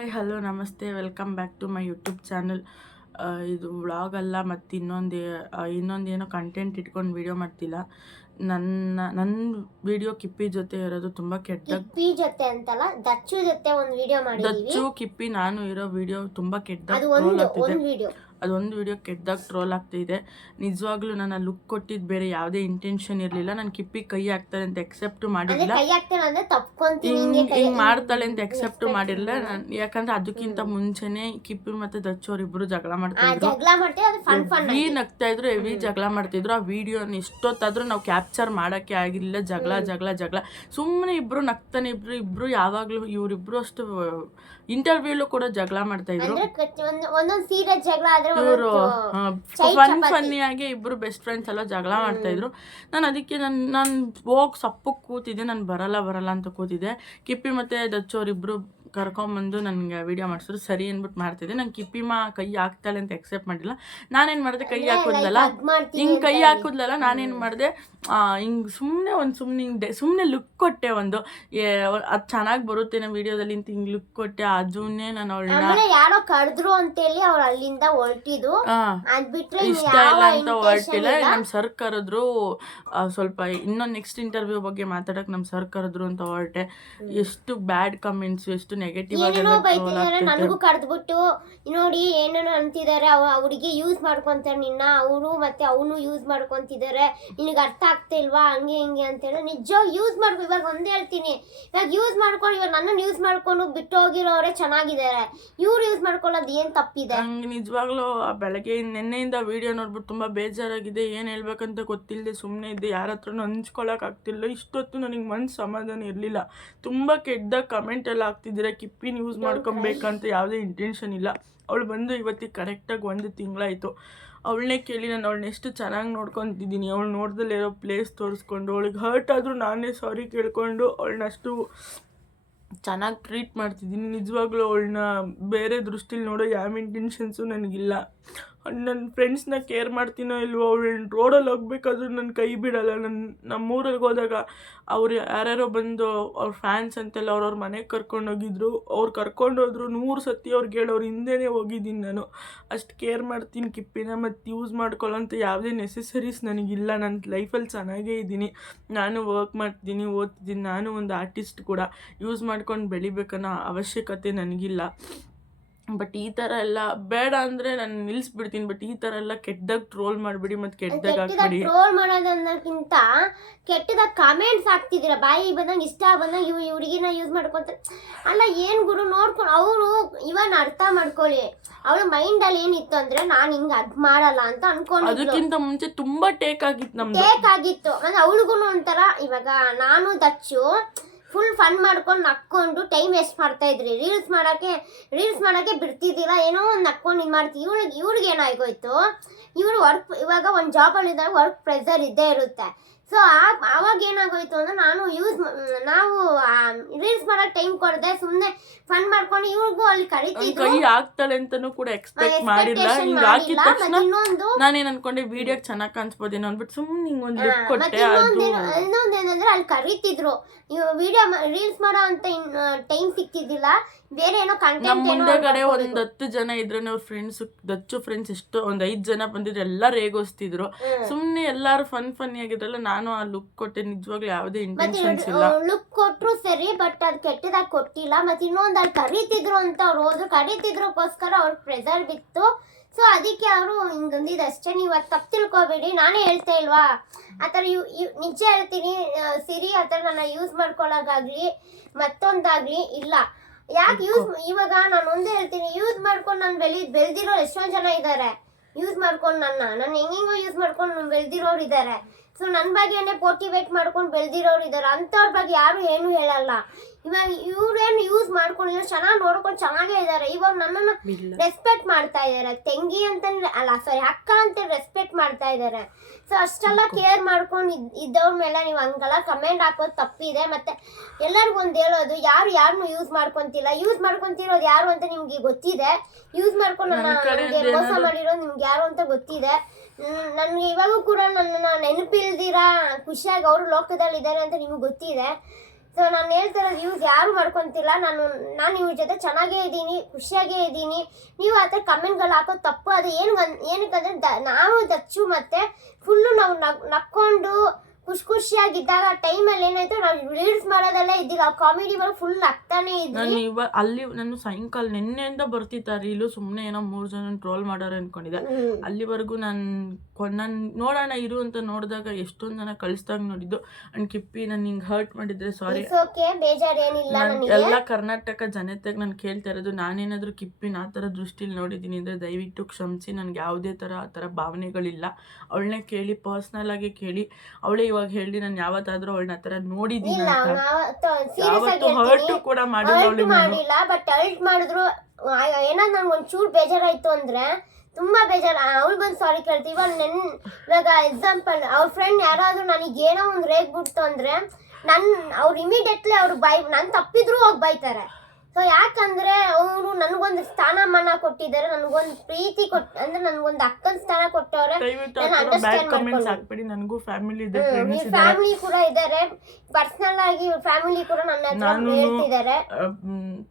Hi hello ನಮಸ್ತೆ welcome back to my YouTube channel. ಇದು vlog ಅಲ್ಲ ಮತ್ತು ಇನ್ನೊಂದೇನೋ ಕಂಟೆಂಟ್ ಇಟ್ಕೊಂಡು ವಿಡಿಯೋ ಮಾಡ್ತಿಲ್ಲ. ನನ್ನ ವಿಡಿಯೋ ಕಿಪ್ಪಿ ಜೊತೆ ಇರೋದು ತುಂಬ ಕಿಪ್ಪಿ ಜೊತೆ ಅಂತಲ್ಲ, ದಚ್ಚು ಜೊತೆ ಒಂದು ವಿಡಿಯೋ ಮಾಡಿದೀವಿ. ದಚ್ಚು ಕಿಪ್ಪಿ ನಾನು ಇರೋ ವಿಡಿಯೋ ತುಂಬ ಕೆಟ್ಟದಾಗ ಅದು ಟ್ರೋಲ್ ಆಗ್ತಿದೆ. ವಿಡಿಯೋ ಅದೊಂದು ವಿಡಿಯೋ ಕೆಟ್ಟದಾಗ ಟ್ರೋಲ್ ಆಗ್ತಿದೆ. ನಿಜವಾಗ್ಲೂ ನಾನು ಲುಕ್ ಕೊಟ್ಟಿದ್ದು ಬೇರೆ ಯಾವುದೇ ಇಂಟೆನ್ಷನ್ ಇರಲಿಲ್ಲ. ನಾನು ಕಿಪ್ಪಿ ಕೈ ಹಾಕ್ತಾಳೆ ಅಂತ ಎಕ್ಸೆಪ್ಟ್ ಮಾಡಿರಲಿಲ್ಲ. ಹಿಂಗೆ ಮಾಡ್ತಾಳೆ ಅಂತ ಎಕ್ಸೆಪ್ಟ್ ಮಾಡಿರಲಿಲ್ಲ ನಾನು, ಯಾಕಂದ್ರೆ ಅದಕ್ಕಿಂತ ಮುಂಚೆನೆ ಕಿಪ್ಪಿ ಮತ್ತೆ ದಚ್ಚೋರು ಇಬ್ರು ಜಗಳ ಮಾಡ್ತಾಯಿದ್ರು. ಹೆವಿ ನಗ್ತಾ ಇದ್ರು, ಹೆವಿ ಜಗಳ ಮಾಡ್ತಿದ್ರು. ಆ ವಿಡಿಯೋನ ಎಷ್ಟೊತ್ತಾದ್ರೂ ನಾವು ಕ್ಯಾಪ್ಚರ್ ಮಾಡೋಕ್ಕೆ ಆಗಿರಲಿಲ್ಲ. ಜಗಳ ಸುಮ್ಮನೆ ಇಬ್ರು ನಗ್ತಾನೆ ಇಬ್ರು ಯಾವಾಗಲೂ ಇವರಿಬ್ರು ಅಷ್ಟು ಇಂಟರ್ವ್ಯೂಲು ಕೂಡ ಜಗಳ ಮಾಡ್ತಾ ಇದ್ರು. ಇವರು ಫನ್ನಿಯಾಗಿ ಇಬ್ರು ಬೆಸ್ಟ್ ಫ್ರೆಂಡ್ಸ್ ಎಲ್ಲ ಜಗಳ ಮಾಡ್ತಾ ಇದ್ರು. ನಾನು ಅದಕ್ಕೆ ನಾನು ಹೋಗಿ ಸಪ್ಪಕ್ಕೆ ಕೂತಿದ್ದೆ. ನಾನು ಬರಲ್ಲ ಅಂತ ಕೂತಿದ್ದೆ. ಕಿಪ್ಪಿ ಮತ್ತೆ ದಚ್ಚೋರಿಬ್ರು ಕರ್ಕೊಂಬಂದು ನನಗೆ ವಿಡಿಯೋ ಮಾಡಿಸಿದ್ರು. ಸರಿ ಅಂದ್ಬಿಟ್ಟು ಮಾಡ್ತಿದ್ದೆ. ನಂಗೆ ಕಿಪ್ಪಿಮ್ಮ ಕೈ ಹಾಕ್ತಾಳೆ ಅಂತ ಎಕ್ಸೆಪ್ಟ್ ಮಾಡಿಲ್ಲ. ನಾನೇನು ಮಾಡಿದೆ, ಕೈ ಹಾಕೋದ್ಲಲ್ಲ ಹಿಂಗೆ ಕೈ ಹಾಕೋದ್ಲಲ್ಲ, ನಾನೇನು ಮಾಡಿದೆ, ಹಿಂಗೆ ಸುಮ್ಮನೆ ಲುಕ್ ಕೊಟ್ಟೆ. ಅದು ಚೆನ್ನಾಗಿ ಬರುತ್ತೆ ನಮ್ಮ ವಿಡಿಯೋದಲ್ಲಿ ಅಂತ ಹಿಂಗೆ ಲುಕ್ ಕೊಟ್ಟೆ. ಅದನ್ನೇ ನಾನು ಅವಳನ್ನ ಯಾರೋ ಕರೆದ್ರು ಅಂತೇಳಿ ಅವ್ರು ಅಲ್ಲಿಂದ ಹೊರಟಿದ್ದು, ಇಷ್ಟ ಇಲ್ಲ ಅಂತ ಹೊರಟಿಲ್ಲ. ನಮ್ಮ ಸರ್ ಕರೆದ್ರು, ಸ್ವಲ್ಪ ಇನ್ನೊಂದು ನೆಕ್ಸ್ಟ್ ಇಂಟರ್ವ್ಯೂ ಬಗ್ಗೆ ಮಾತಾಡಕ್ಕೆ ನಮ್ಮ ಸರ್ ಕರೆದ್ರು ಅಂತ ಹೊರಟೆ. ಎಷ್ಟು ಬ್ಯಾಡ್ ಕಮೆಂಟ್ಸ್, ಎಷ್ಟು ನೆಗೆಟಿವ್ ನನಗೂ ಕರೆದ್ಬಿಟ್ಟು ನೋಡಿ ಏನೇನೋ ಅಂತಿದ್ದಾರೆ, ಅವ್ರಿಗೆ ಯೂಸ್ ಮಾಡ್ಕೊಂತಾರೆ ನಿನ್ನ, ಅವರು ಮತ್ತೆ ಅವನು ಯೂಸ್ ಮಾಡ್ಕೊಂತಿದ್ದಾರೆ, ನಿನಗೆ ಅರ್ಥ ಆಗ್ತಿಲ್ವಾ ಹಂಗೆ ಹಿಂಗೆ ಅಂತೇಳಿ. ನಿಜ ಯೂಸ್ ಮಾಡ್ಕೊ. ಇವಾಗ ಒಂದೇ ಹೇಳ್ತೀನಿ, ಇವಾಗ ಯೂಸ್ ಮಾಡ್ಕೊಂಡು ಇವಾಗ ನನ್ನನ್ನು ಯೂಸ್ ಮಾಡ್ಕೊಂಡು ಬಿಟ್ಟು ಹೋಗಿರೋರೆ ಚೆನ್ನಾಗಿದ್ದಾರೆ. ಇವ್ರು ಯೂಸ್ ಮಾಡ್ಕೊಳ್ಳೋದು ಏನು ತಪ್ಪಿದೆ? ನಂಗೆ ನಿಜವಾಗ್ಲೂ ಬೆಳಗ್ಗೆ ನಿನ್ನೆಯಿಂದ ವಿಡಿಯೋ ನೋಡ್ಬಿಟ್ಟು ತುಂಬ ಬೇಜಾರಾಗಿದೆ. ಏನು ಹೇಳ್ಬೇಕಂತ ಗೊತ್ತಿಲ್ಲದೆ ಸುಮ್ಮನೆ ಇದ್ದೆ. ಯಾರ ಹತ್ರನೂ ಹಂಚ್ಕೊಳ್ಳೋಕ್ಕಾಗ್ತಿಲ್ಲ. ಇಷ್ಟೊತ್ತು ನನಗೆ ಮನ್ಸು ಸಮಾಧಾನ ಇರಲಿಲ್ಲ. ತುಂಬ ಕೆಟ್ಟದಾಗ ಕಮೆಂಟ್ ಎಲ್ಲ ಆಗ್ತಿದ್ದೀರ. ಕಿಪ್ಪಿನ ಯೂಸ್ ಮಾಡ್ಕೊಬೇಕಂತ ಯಾವುದೇ ಇಂಟೆನ್ಷನ್ ಇಲ್ಲ. ಅವಳು ಬಂದು ಇವತ್ತಿಗೆ ಕರೆಕ್ಟಾಗಿ 1 ತಿಂಗಳಾಯಿತು. ಅವಳನ್ನೇ ಕೇಳಿ ನಾನು ಅವಳನ್ನ ಎಷ್ಟು ಚೆನ್ನಾಗಿ ನೋಡ್ಕೊತಿದ್ದೀನಿ. ಅವಳು ನೋಡ್ದಲ್ಲೇ ಇರೋ ಪ್ಲೇಸ್ ತೋರಿಸ್ಕೊಂಡು, ಅವಳಿಗೆ ಹರ್ಟ್ ಆದರೂ ನಾನೇ ಸಾರಿ ಕೇಳ್ಕೊಂಡು ಅವಳನ್ನಷ್ಟು ಚೆನ್ನಾಗಿ ಟ್ರೀಟ್ ಮಾಡ್ತಿದ್ದೀನಿ. ನಿಜವಾಗ್ಲೂ ಅವಳನ್ನ ಬೇರೆ ದೃಷ್ಟಿಲಿ ನೋಡೋ ಯಾವ ಇಂಟೆನ್ಷನ್ಸು ನನಗಿಲ್ಲ. ನನ್ನ ಫ್ರೆಂಡ್ಸ್ನ ಕೇರ್ ಮಾಡ್ತೀನೋ ಇಲ್ವೋ, ಅವಳು ರೋಡಲ್ಲಿ ಹೋಗ್ಬೇಕಾದ್ರೂ ನನ್ನ ಕೈ ಬಿಡಲ್ಲ. ನಮ್ಮೂರಲ್ಲಿ ಹೋದಾಗ ಅವ್ರು ಯಾರ್ಯಾರೋ ಬಂದು ಅವ್ರ ಫ್ಯಾನ್ಸ್ ಅಂತೆಲ್ಲ ಅವ್ರವ್ರ ಮನೆಗೆ ಕರ್ಕೊಂಡೋಗಿದ್ರು. ಅವ್ರು ಕರ್ಕೊಂಡೋದ್ರು 100 ಸತಿ ಅವ್ರಿಗೆ ಹೇಳೋರು ಹಿಂದೆನೇ ಹೋಗಿದ್ದೀನಿ. ನಾನು ಅಷ್ಟು ಕೇರ್ ಮಾಡ್ತೀನಿ ಕಿಪ್ಪಿನ. ಮತ್ತು ಯೂಸ್ ಮಾಡ್ಕೊಳ್ಳೋಂಥ ಯಾವುದೇ ನೆಸೆಸರೀಸ್ ನನಗಿಲ್ಲ. ನನ್ನ ಲೈಫಲ್ಲಿ ಚೆನ್ನಾಗೇ ಇದ್ದೀನಿ. ನಾನು ವರ್ಕ್ ಮಾಡ್ತೀನಿ, ಓದ್ತಿದ್ದೀನಿ. ನಾನು ಒಂದು ಆರ್ಟಿಸ್ಟ್ ಕೂಡ. ಯೂಸ್ ಮಾಡ್ಕೊಂಡು ಬೆಳಿಬೇಕನ್ನೋ ಅವಶ್ಯಕತೆ ನನಗಿಲ್ಲ. ಬಟ್ ಈ ಥರ ಎಲ್ಲ ಬೇಡ ಅಂದರೆ ನಾನು ನಿಲ್ಲಿಸ್ಬಿಡ್ತೀನಿ. ಬಟ್ ಈ ಥರ ಎಲ್ಲ ಕೆಟ್ಟದಾಗ ಟ್ರೋಲ್ ಮಾಡಿಬಿಡಿ ಮತ್ತು ಕೆಟ್ಟದಾಗ ಹಾಕ್ಬಿಡಿ. ಟ್ರೋಲ್ ಮಾಡೋದನ್ನಕ್ಕಿಂತ ಕೆಟ್ಟದಾಗ ಕಾಮೆಂಟ್ಸ್ ಹಾಕ್ತಿದ್ದೀರ. ಬಾಯಿ ಬಂದಂಗೆ ಇಷ್ಟ ಬಂದಂಗೆ ಈ ಹುಡುಗಿನ ಯೂಸ್ ಮಾಡ್ಕೊತಾರೆ. ಅಲ್ಲ ಏನು ಗುರು, ನೋಡ್ಕೊಂಡು ಅವರು ಇವನ್ ಅರ್ಥ ಮಾಡ್ಕೊಳ್ಳಿ. ಅವಳ ಮೈಂಡಲ್ಲಿ ಏನಿತ್ತು ಅಂದರೆ ನಾನು ಹಿಂಗೆ ಅದು ಮಾಡಲ್ಲ ಅಂತ ಅನ್ಕೊಂಡು. ಅದಕ್ಕಿಂತ ಮುಂಚೆ ತುಂಬ ಟೇಕ್ ಆಗಿತ್ತು ಮತ್ತು ಅವಳಿಗೂ ಒಂಥರ. ಇವಾಗ ನಾನು ದಚ್ಚು ಫುಲ್ ಫನ್ ಮಾಡ್ಕೊಂಡು ನಕ್ಕೊಂಡು ಟೈಮ್ ವೇಸ್ಟ್ ಮಾಡ್ತಾ ಇದ್ರಿ. ರೀಲ್ಸ್ ಮಾಡೋಕ್ಕೆ ಬಿಡ್ತಿದ್ದಿಲ್ಲ. ಏನೋ ಒಂದು ನಕ್ಕೊಂಡು ಇದು ಮಾಡ್ತೀವಿ. ಇವ್ರಿಗೆ ಏನಾಗೋಯ್ತು, ಇವರು ಇವಾಗ ಒಂದು ಜಾಬಲ್ಲಿದ್ದಾಗ ವರ್ಕ್ ಪ್ರೆಷರ್ ಇದ್ದೇ ಇರುತ್ತೆ. ಸೊ ಆವಾಗ ಏನಾಗೋಯ್ತು ಅಂದರೆ ನಾವು ರೀಲ್ಸ್ ಮಾಡೋಕ್ಕೆ ಟೈಮ್ ಕೊಡದೆ ಸುಮ್ಮನೆ ಫನ್ ಮಾಡ್ಕೊಂಡು ಇವ್ರಿಗೂ ಅಲ್ಲಿ ಕರಿತಿದ್ರು. ಕೈ ಆಗ್ತಾಳೆ ಅಂತನೂ ಕೂಡ ಎಕ್ಸ್ಪೆಕ್ಟ್ ಮಾಡಿಲ್ಲ. ಹಿಂಗೆ ಹಾಕಿದ ತಕ್ಷಣ ನಾನೇನು ಅನ್ಕೊಂಡೆ, ವಿಡಿಯೋಗೆ ಚೆನ್ನಾಗಿ ಕಾಣಿಸ್ಬೋದೇನೋ ಅಂದ್ಬಿಟ್ಟು ಸುಮ್ಮನೆ ಹಿಂಗೆ ಒಂದು ಲುಕ್ ಕೊಟ್ಟೆ. ಇನ್ನೊಂದೇನಂದ್ರೆ ಅಲ್ಲಿ ಕರಿತಿದ್ರು. ವಿಡಿಯೋ ರೀಲ್ಸ್ ಮಾಡೋ ಅಂತ ಟೈಮ್ ಸಿಕ್ತಿದ್ದಿಲ್ಲ. ಬೇರೆ ಏನೋ ಕಂಟೆಂಟ್ ಮುಂದೆಗಡೆ ಒಂದು 10 ಜನ ಇದ್ರೆ ಅವ್ರ ದಚ್ಚು ಫ್ರೆಂಡ್ಸ್ ಎಷ್ಟೋ ಒಂದು 5 ಜನ ಬಂದಿದ್ರು. ಎಲ್ಲ ರೇಗೋಸ್ತಿದ್ರು. ಸುಮ್ಮನೆ ಎಲ್ಲಾರು ಫನ್ ಆಗಿದ್ರಲ್ಲ. ನಾನು ಆ ಲುಕ್ ಕೊಟ್ಟೆ. ನಿಜವಾಗ್ಲೂ ಯಾವುದೇ ಇಂಟೆನ್ಷನ್ಸ್ ಇಲ್ಲ. ಲುಕ್ ಕೊಟ್ರು ಸರಿ, ಬಟ್ ಅದು ಕೆಟ್ಟದಾಗ ಕೊಟ್ಟಿಲ್ಲ. ಮತ್ತೆ ಇನ್ನೊಂದು ಅಲ್ಲಿ ಕರೀತಿದ್ರು ಅಂತ ಅವ್ರು ಹೋದ್ರು. ಕರೀತಿದ್ರೋಕ್ಕೋಸ್ಕರ ಅವ್ರಿಗೆ ಪ್ರೆಷರ್ ಬಿತ್ತು. ಸೊ ಅದಕ್ಕೆ ಅವರು ಹಿಂಗೊಂದಿದ್ದು ಅಷ್ಟೇ. ನೀವು ಅದು ತಪ್ಪು ತಿಳ್ಕೊಬೇಡಿ. ನಾನೇ ಹೇಳ್ತಾ ಇಲ್ವಾ ಆ ಥರ. ನಿಜ ಹೇಳ್ತೀನಿ ಸಿರಿ, ಆ ಥರ ನನ್ನ ಯೂಸ್ ಮಾಡ್ಕೊಳ್ಳೋಕ್ಕಾಗಲಿ ಮತ್ತೊಂದಾಗಲಿ ಇಲ್ಲ. ಯಾಕೆ ಇವಾಗ ನಾನು ಒಂದೇ ಹೇಳ್ತೀನಿ, ಯೂಸ್ ಮಾಡ್ಕೊಂಡು ನಾನು ಬೆಳೆದಿರೋ ಎಷ್ಟೊಂದು ಜನ ಇದ್ದಾರೆ. ಯೂಸ್ ಮಾಡ್ಕೊಂಡು ನನ್ನ ಹೆಂಗೆಂಗೋ ಯೂಸ್ ಮಾಡ್ಕೊಂಡು ಬೆಳೆದಿರೋರು ಇದ್ದಾರೆ. ಸೊ ನನ್ನ ಬಗ್ಗೆನೇ ಮೋಟಿವೇಟ್ ಮಾಡ್ಕೊಂಡು ಬೆಳೆದಿರೋರು ಇದ್ದಾರೆ. ಅಂಥವ್ರ ಬಗ್ಗೆ ಯಾರು ಏನು ಹೇಳಲ್ಲ. ಇವಾಗ ಇವ್ರೇನು ಯೂಸ್ ಮಾಡ್ಕೊಂಡಿದ್ರು, ಚೆನ್ನಾಗಿ ನೋಡ್ಕೊಂಡು ಚೆನ್ನಾಗೇ ಇದ್ದಾರೆ. ಇವಾಗ ನನ್ನನ್ನು ರೆಸ್ಪೆಕ್ಟ್ ಮಾಡ್ತಾ ಇದ್ದಾರೆ. ತಂಗಿ ಅಂತಂದ್ರೆ ಅಲ್ಲ, ಸಾರಿ ಅಕ್ಕ ಅಂತ ರೆಸ್ಪೆಕ್ಟ್ ಮಾಡ್ತಾ ಇದ್ದಾರೆ. ಸೊ ಅಷ್ಟೆಲ್ಲ ಕೇರ್ ಮಾಡ್ಕೊಂಡು ಇದ್ದವ್ರ ಮೇಲೆ ನೀವು ಹಂಗೆಲ್ಲ ಕಮೆಂಟ್ ಹಾಕೋದು ತಪ್ಪಿದೆ. ಮತ್ತು ಎಲ್ಲರಿಗೂ ಒಂದು ಹೇಳೋದು, ಯಾರನ್ನೂ ಯೂಸ್ ಮಾಡ್ಕೊತಿಲ್ಲ. ಯೂಸ್ ಮಾಡ್ಕೊತಿರೋದು ಯಾರು ಅಂತ ನಿಮ್ಗೆ ಗೊತ್ತಿದೆ. ಯೂಸ್ ಮಾಡ್ಕೊಂಡು ನನಗೆ ಮೋಸ ಮಾಡಿರೋದು ನಿಮ್ಗೆ ಯಾರು ಅಂತ ಗೊತ್ತಿದೆ. ನನಗೆ ಇವಾಗೂ ಕೂಡ ನನ್ನ ನೆನಪಿಲ್ದಿರಾ ಖುಷಿಯಾಗಿ ಅವರು ಲೋಕದಲ್ಲಿ ಇದ್ದಾರೆ ಅಂತ ನಿಮ್ಗೆ ಗೊತ್ತಿದೆ. ಸೊ ನಾನು ಹೇಳ್ತಿರೋದು ಯೂಸ್ ಯಾರು ಮಾಡ್ಕೊತಿಲ್ಲ. ನಾನು ಇವ್ರ ಜೊತೆ ಚೆನ್ನಾಗೇ ಇದ್ದೀನಿ, ಖುಷಿಯಾಗೇ ಇದ್ದೀನಿ. ನೀವು ಆ ಥರ ಕಮೆಂಟ್ಗಳು ಹಾಕೋದು ತಪ್ಪು. ಅದು ಏನಕ್ಕಂದ್ರೆ ನಾವು ದಚ್ಚು ಮತ್ತೆ ಫುಲ್ಲು ನಾವು ನಕ್ಕೊಂಡು ಖುಷಿಯಾಗಿದ್ದಾಗ ಟೈಮಲ್ಲಿ ಏನಾಯ್ತು, ನಾವು ರೀಲ್ಸ್ ಮಾಡೋದೆಲ್ಲ ಇದ್ದಿಲ್ಲ, ಕಾಮಿಡಿ ಮಾಡಿ ಫುಲ್ ನಗ್ತಾನೆ ಇದ್ವಿ. ನಾನು ಸಾಯಂಕಾಲ ನಿನ್ನೆಯಿಂದ ಬರ್ತಿತ್ತ ರೀಲು, ಸುಮ್ಮನೆ ಏನೋ 3 ಜನ ಟ್ರೋಲ್ ಮಾಡೋರು ಅನ್ಕೊಂಡಿದ್ದೆ. ಅಲ್ಲಿವರೆಗೂ ನಾನು ನೋಡೋಣ ಇರು ಅಂತ ನೋಡಿದಾಗ ಎಷ್ಟೊಂದು ಜನ ಕಳಿಸ್ದಾಗ ನೋಡಿದ್ದು. ಅಂಡ್ ಕಿಪ್ಪಿ ನಾನು ಹಿಂಗೆ ಹರ್ಟ್ ಮಾಡಿದ್ರೆ ಸಾರಿ, ಬೇಜಾರೇನಿಲ್ಲ. ಎಲ್ಲ ಕರ್ನಾಟಕ ಜನತೆಗೆ ನಾನು ಕೇಳ್ತಾ ಇರೋದು, ನಾನೇನಾದರೂ ಕಿಪ್ಪಿನ ಆ ಥರ ದೃಷ್ಟಿಲಿ ನೋಡಿದ್ದೀನಿ ಅಂದರೆ ದಯವಿಟ್ಟು ಕ್ಷಮಿಸಿ. ನನಗೆ ಯಾವುದೇ ಆ ಥರ ಭಾವನೆಗಳಿಲ್ಲ. ಅವಳನ್ನೇ ಕೇಳಿ, ಪರ್ಸ್ನಲ್ ಆಗಿ ಕೇಳಿ. ಅವಳೇ ಇವಾಗ ಹೇಳಿ ನಾನು ಯಾವತ್ತಾದ್ರೂ ಅವಳನ್ನ ಆ ಥರ ನೋಡಿದ್ದೀನಿ ಅಂತ ಯಾವತ್ತು ಹರ್ಟ್ ಕೂಡ ಮಾಡಿಲ್ಲ. ಬಟ್ ಹರ್ಟ್ ಮಾಡಿದ್ರು ಏನಾದ್ರು ನನ್ಗೆ ಒಂಚೂರು ಬೇಜಾರಾಯ್ತು ಅಂದ್ರೆ ತುಂಬಾ ಬೇಜಾರು. ಅವ್ಳು ಬಂದು ಸಾರಿ ಕೇಳ್ತೀವಿ. ಇವಾಗ ಎಕ್ಸಾಂಪಲ್ ಅವ್ರ ಫ್ರೆಂಡ್ ಯಾರಾದ್ರೂ ನನಗೆ ಏನೋ ಒಂದು ರೇಗ್ಬಿಡ್ತು ಅಂದ್ರೆ ಅವ್ರು ಇಮಿಡಿಯೇಟ್ಲಿ ಅವ್ರು ನಾನು ತಪ್ಪಿದ್ರು ಹೋಗಿ ಬೈತಾರೆ. ಸೊ ಯಾಕಂದ್ರೆ ಅವರು ನನಗೊಂದು ಸ್ಥಾನಮಾನ ಕೊಟ್ಟಿದ್ದಾರೆ, ನನಗೊಂದು ಪ್ರೀತಿ ಅಂದ್ರೆ ನನಗೊಂದು ಅಕ್ಕನ ಸ್ಥಾನ ಕೊಟ್ಟವ್ರೆ. ನನಗೂ ಫ್ಯಾಮಿಲಿ ಇದೆ, ಫ್ಯಾಮಿಲಿ ಕೂಡ ಇದ್ದಾರೆ. ಪರ್ಸನಲ್ ಆಗಿ ಫ್ಯಾಮಿಲಿ ಕೂಡ ನನ್ನ ಹತ್ರ ಹೇಳ್ತಿದ್ದಾರೆ.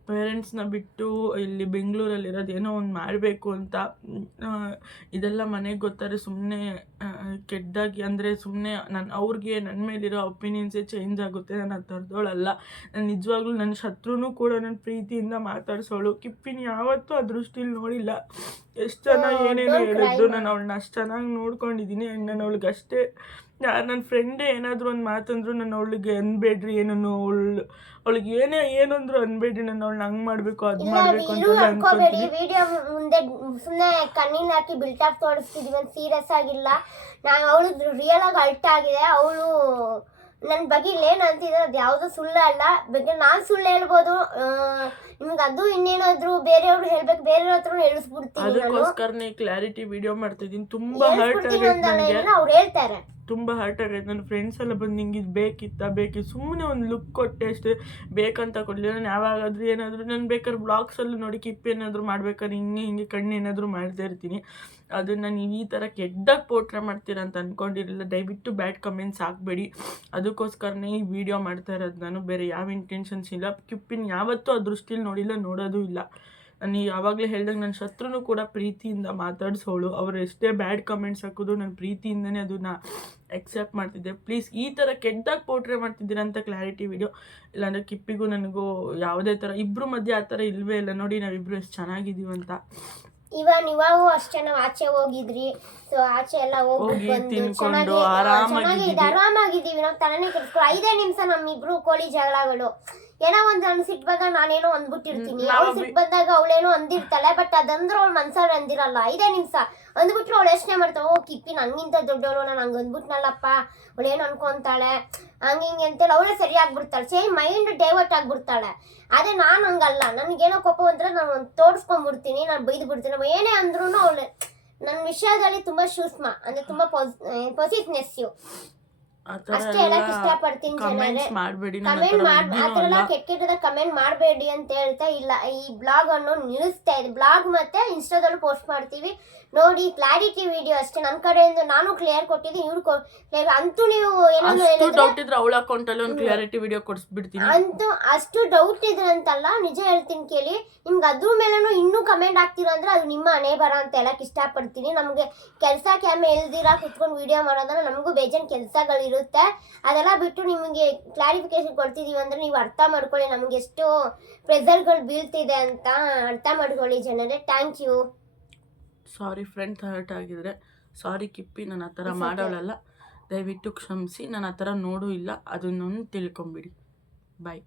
ಪೇರೆಂಟ್ಸ್ನ ಬಿಟ್ಟು ಇಲ್ಲಿ ಬೆಂಗಳೂರಲ್ಲಿ ಇರೋದು ಏನೋ ಒಂದು ಮಾಡಬೇಕು ಅಂತ ಇದೆಲ್ಲ ಮನೆಗೆ ಗೊತ್ತಾರೆ. ಸುಮ್ಮನೆ ಕೆಟ್ಟದಾಗಿ ಅಂದರೆ ಸುಮ್ಮನೆ ಅವ್ರಿಗೆ ನನ್ನ ಮೇಲಿರೋ ಒಪಿನಿಯನ್ಸೇ ಚೇಂಜ್ ಆಗುತ್ತೆ. ನಾನು ಅದು ತರ್ದೋಳಲ್ಲ. ನಾನು ನಿಜವಾಗ್ಲೂ ನನ್ನ ಶತ್ರುನೂ ಕೂಡ ನನ್ನ ಪ್ರೀತಿಯಿಂದ ಮಾತಾಡ್ಸೋಳು. ಕಿಪ್ಪಿನ ಯಾವತ್ತೂ ಆ ದೃಷ್ಟಿಲಿ ನೋಡಿಲ್ಲ. ಎಷ್ಟು ಜನ ಏನೇನು ಹೇಳಿದ್ರು ನಾನು ಅವಳನ್ನ ಅಷ್ಟು ಚೆನ್ನಾಗಿ ನೋಡ್ಕೊಂಡಿದ್ದೀನಿ. ಆ್ಯಂಡ್ ನಾನು ಅವಳಿಗೆ ಅಷ್ಟೇ, ನನ್ನ ಫ್ರೆಂಡೇ ಏನಾದರೂ ಒಂದು ಮಾತಂದ್ರು ನಾನು ಅವಳಿಗೆ ಅನ್ಬೇಡ್ರಿ, ಏನನ್ನು ಅವಳಿಗೆ ಏನಂದ್ರು ಅನ್ಬೇಡ್ರಿ, ನಾನು ಅವಳನ್ನ ಹಂಗೆ ಮಾಡಬೇಕು ಅದು ಮಾಡಬೇಕು ಅಂತ ಅನ್ಕೋಬೇಡಿ. ವಿಡಿಯೋ ಮುಂದೆ ಸುಮ್ಮನೆ ಕಣ್ಣಿನ ಹಾಕಿ ಬಿಲ್ಟಪ್ ತೋರಿಸ್ತಿದ್ವಿ ಅಂತ ಸೀರಿಯಸ್ ಆಗಿಲ್ಲ. ನಾನು ಅವಳು ರಿಯಲ್ ಆಗಿ ಅಲ್ಟ್ ಆಗಿದೆ. ಅವಳು ನನ್ನ ಬಗ್ಗೆ ಏನು ಅಂತಿದ್ರೆ ಅದು ಯಾವುದೂ ಸುಳ್ಳಲ್ಲ. ಬಗ್ಗೆ ನಾನು ಸುಳ್ಳು ಹೇಳ್ಬೋದು, ನಿಮ್ಗೆ ಅದು ಇನ್ನೇನಾದ್ರು ಬೇರೆಯವ್ರು ಹೇಳ್ಬೇಕು, ಬೇರೆಯವ್ರ ಹತ್ರ ಹೇಳಿಸ್ಬಿಡ್ತೀನಿ. ಅದಕ್ಕೋಸ್ಕರನೇ ಕ್ಲಾರಿಟಿ ವಿಡಿಯೋ ಮಾಡ್ತಿದ್ದೀನಿ. ತುಂಬಾ ಹರ್ಟ್ ಆಗಿದೆ, ಅವ್ರು ಹೇಳ್ತಾರೆ. ತುಂಬ ಹರ್ಟ್ ಆಗೈತೆ. ನನ್ನ ಫ್ರೆಂಡ್ಸ್ ಎಲ್ಲ ಬಂದು ನಿಂಗೆ ಇದು ಬೇಕಿತ್ತು ಸುಮ್ಮನೆ ಒಂದು ಲುಕ್ ಕೊಟ್ಟೆ ಅಷ್ಟೇ, ಬೇಕಂತ ಕೊಡಲಿಲ್ಲ. ನಾನು ಯಾವಾಗಾದ್ರೂ ಏನಾದರೂ ನಾನು ಬೇಕಾದ್ರೆ ಬ್ಲಾಗ್ಸಲ್ಲೂ ನೋಡಿ ಕಿಪ್ಪಿ ಏನಾದರೂ ಮಾಡ್ಬೇಕಾದ್ರೆ ಹಿಂಗೆ ಕಣ್ಣು ಏನಾದರೂ ಮಾಡ್ತಾ ಇರ್ತೀನಿ. ಅದು ನಾನು ಈ ಥರ ಕೆಟ್ಟದಾಗಿ ಪೋಟ್ರೆ ಮಾಡ್ತೀರಾ ಅಂತ ಅಂದ್ಕೊಂಡಿರಲಿಲ್ಲ. ದಯವಿಟ್ಟು ಬ್ಯಾಡ್ ಕಮೆಂಟ್ಸ್ ಹಾಕಬೇಡಿ. ಅದಕ್ಕೋಸ್ಕರನೇ ಈ ವಿಡಿಯೋ ಮಾಡ್ತಾ ಇರೋದು. ನಾನು ಬೇರೆ ಯಾವ ಇಂಟೆನ್ಷನ್ಸ್ ಇಲ್ಲ. ಕಿಪ್ಪಿನ ಯಾವತ್ತೂ ಆ ದೃಷ್ಟಿಲಿ ನೋಡಿಲ್ಲ, ನೋಡೋದು ಇಲ್ಲ. ನಾನು ಯಾವಾಗಲೇ ಹೇಳ್ದಂಗೆ ನನ್ನ ಶತ್ರುನೂ ಕೂಡ ಪ್ರೀತಿಯಿಂದ ಮಾತಾಡಿಸೋಳು. ಅವರು ಎಷ್ಟೇ ಬ್ಯಾಡ್ ಕಮೆಂಟ್ಸ್ ಹಾಕೋದು ನನ್ನ ಪ್ರೀತಿಯಿಂದನೇ ಅದನ್ನು ಎಕ್ಸೆಪ್ಟ್ ಮಾಡ್ತಿದ್ದೆ. ಪ್ಲೀಸ್ ಈ ಥರ ಕೆಟ್ಟದಾಗಿ ಪೋಟ್ರೆ ಮಾಡ್ತಿದ್ದೀರಾ ಅಂತ ಕ್ಲಾರಿಟಿ ವಿಡಿಯೋ. ಇಲ್ಲಾಂದರೆ ಕಿಪ್ಪಿಗೂ ನನಗೂ ಯಾವುದೇ ಥರ ಇಬ್ಬರು ಮಧ್ಯೆ ಆ ಥರ ಇಲ್ಲವೇ ಇಲ್ಲ. ನೋಡಿ ನಾವಿಬ್ಬರು ಎಷ್ಟು ಚೆನ್ನಾಗಿದ್ದೀವಂತ. ಇವಾಗೂ ಅಷ್ಟೇ ನಾವು ಆಚೆ ಹೋಗಿದ್ರಿ. ಸೊ ಆಚೆ ಎಲ್ಲ ಹೋಗಿ ತಿನ್ಕೊಂಡು ಆರಾಮಾಗಿದ್ದೀವಿ. ನಾವು ತಲೆನೇ ಕೆಡಿಸ್ಕೊ 5 ನಿಮಿಷ ನಮ್ಮಿಬ್ರು ಕೋಳಿ ಜಗಳಗಳು. ಏನೋ ಒಂದು ನಾನು ಸಿಟ್ಟು ಬಂದಾಗ ನಾನೇನೋ ಅಂದ್ಬಿಟ್ಟಿರ್ತೀನಿ, ಅವ್ಳು ಸಿಟ್ಟು ಬಂದಾಗ ಅವಳೇನೋ ಅಂದಿರ್ತಾಳೆ. ಬಟ್ ಅದಂದ್ರೆ ಅವಳು ಮನ್ಸಲ್ಲಿ ಅಂದಿರಲ್ಲ. 5 ನಿಮಿಷ ಅಂದ್ಬಿಟ್ರು ಅವಳು ಯೋಚನೆ ಮಾಡ್ತಾಳೆ, ಓ ಕಿಪ್ಪಿ ನನಗಿಂತ ದೊಡ್ಡವಳು, ನಾನು ಹಂಗೆ ಅಂದ್ಬಿಟ್ನಲ್ಲಪ್ಪ, ಅವಳೇನು ಅನ್ಕೊಂತಾಳೆ ಹಂಗೆ ಅಂತೇಳಿ ಅವಳೇ ಸರಿ ಆಗ್ಬಿಡ್ತಾಳೆ. ಸೇಮ್ ಮೈಂಡ್ ಡೈವರ್ಟ್ ಆಗಿಬಿಡ್ತಾಳೆ. ಅದೇ ನಾನು ಹಂಗಲ್ಲ. ನನಗೇನೋ ಕೋಪ ಬಂದರೆ ನಾನು ತೋರಿಸ್ಕೊಂಡ್ಬಿಡ್ತೀನಿ, ನಾನು ಬೈದು ಬಿಡ್ತೀನಿ. ಏನೇ ಅಂದ್ರೂ ಅವಳು ನನ್ನ ವಿಷಯದಲ್ಲಿ ತುಂಬ ಸೂಕ್ಷ್ಮ, ಅಂದರೆ ತುಂಬ ಪಾಸಿಟಿವ್ನೆಸ್ಸು ಅಷ್ಟೇ ಹೇಳಕ್ ಇಷ್ಟಪಡ್ತೀನಿ. ಕೆಟ್ಟದಾಗ ಕಮೆಂಟ್ ಮಾಡಬೇಡಿ ಅಂತ ಹೇಳ್ತಾ ಇಲ್ಲ. ಈ ಬ್ಲಾಗ್ ಅನ್ನು ನಿಲ್ಲಿಸ್ತಾ ಇದೆ. ಬ್ಲಾಗ್ ಮತ್ತೆ ಇನ್ಸ್ಟಾದಲ್ಲೂ ಪೋಸ್ಟ್ ಮಾಡ್ತೀವಿ ನೋಡಿ. ಕ್ಲಾರಿಟಿ ವಿಡಿಯೋ ಅಷ್ಟೇ. ನನ್ನ ಕಡೆಯಿಂದ ನಾನು ಕ್ಲಿಯರ್ ಕೊಟ್ಟಿದ್ದೀನಿ, ಇವ್ರು ಅಂತೂ ನೀವು ಏನಾದ್ರು ಡೌಟ್ ಇದ್ರೆ ಅವಳ ಅಕೌಂಟ್ ಅಲ್ಲಿ ಒಂದು ಕ್ಲಾರಿಟಿ ವಿಡಿಯೋ ಕೊಡಿಸ್ಬಿಡ್ತೀನಿ. ಅಂತೂ ಅಷ್ಟು ಡೌಟ್ ಇದ್ರೆ ಅಂತಲ್ಲ, ನಿಜ ಹೇಳ್ತೀನಿ ಕೇಳಿ. ನಿಮ್ಗೆ ಅದ್ರ ಮೇಲೂ ಇನ್ನೂ ಕಮೆಂಟ್ ಆಗ್ತೀರಾ ಅಂದ್ರೆ ಅದು ನಿಮ್ಮ ಹಣೆ ಬರ ಅಂತ ಹೇಳಕ್ ಇಷ್ಟಪಡ್ತೀನಿ. ನಮಗೆ ಕೆಲಸ ಕ್ಯಾಮೆ ಎಲ್ದಿರಾ ಕುತ್ಕೊಂಡು ವಿಡಿಯೋ ಮಾಡೋದ್ರೆ ನಮಗೂ ಬೇಜಾನ್ ಕೆಲಸಗಳಿರುತ್ತೆ. ಅದೆಲ್ಲ ಬಿಟ್ಟು ನಿಮಗೆ ಕ್ಲಾರಿಫಿಕೇಶನ್ ಕೊಡ್ತಿದೀವಿ ಅಂದ್ರೆ ನೀವು ಅರ್ಥ ಮಾಡ್ಕೊಳ್ಳಿ, ನಮ್ಗೆ ಎಷ್ಟು ಪ್ರೆಸರ್ಗಳು ಬೀಳ್ತಿದೆ ಅಂತ ಅರ್ಥ ಮಾಡ್ಕೊಳ್ಳಿ ಜನರೇ. Thank you. Sorry friend, hurt ಆಗಿದ್ರೆ ಸಾರಿ ಕಿಪ್ಪಿ. ನಾನು ಆ ಥರ ಮಾಡೋಳಲ್ಲ, ದಯವಿಟ್ಟು ಕ್ಷಮಿಸಿ. ನಾನು ಆ ಥರ ನೋಡೂ ಇಲ್ಲ, ಅದನ್ನೊಂದು ತಿಳ್ಕೊಂಬಿಡಿ. ಬಾಯ್.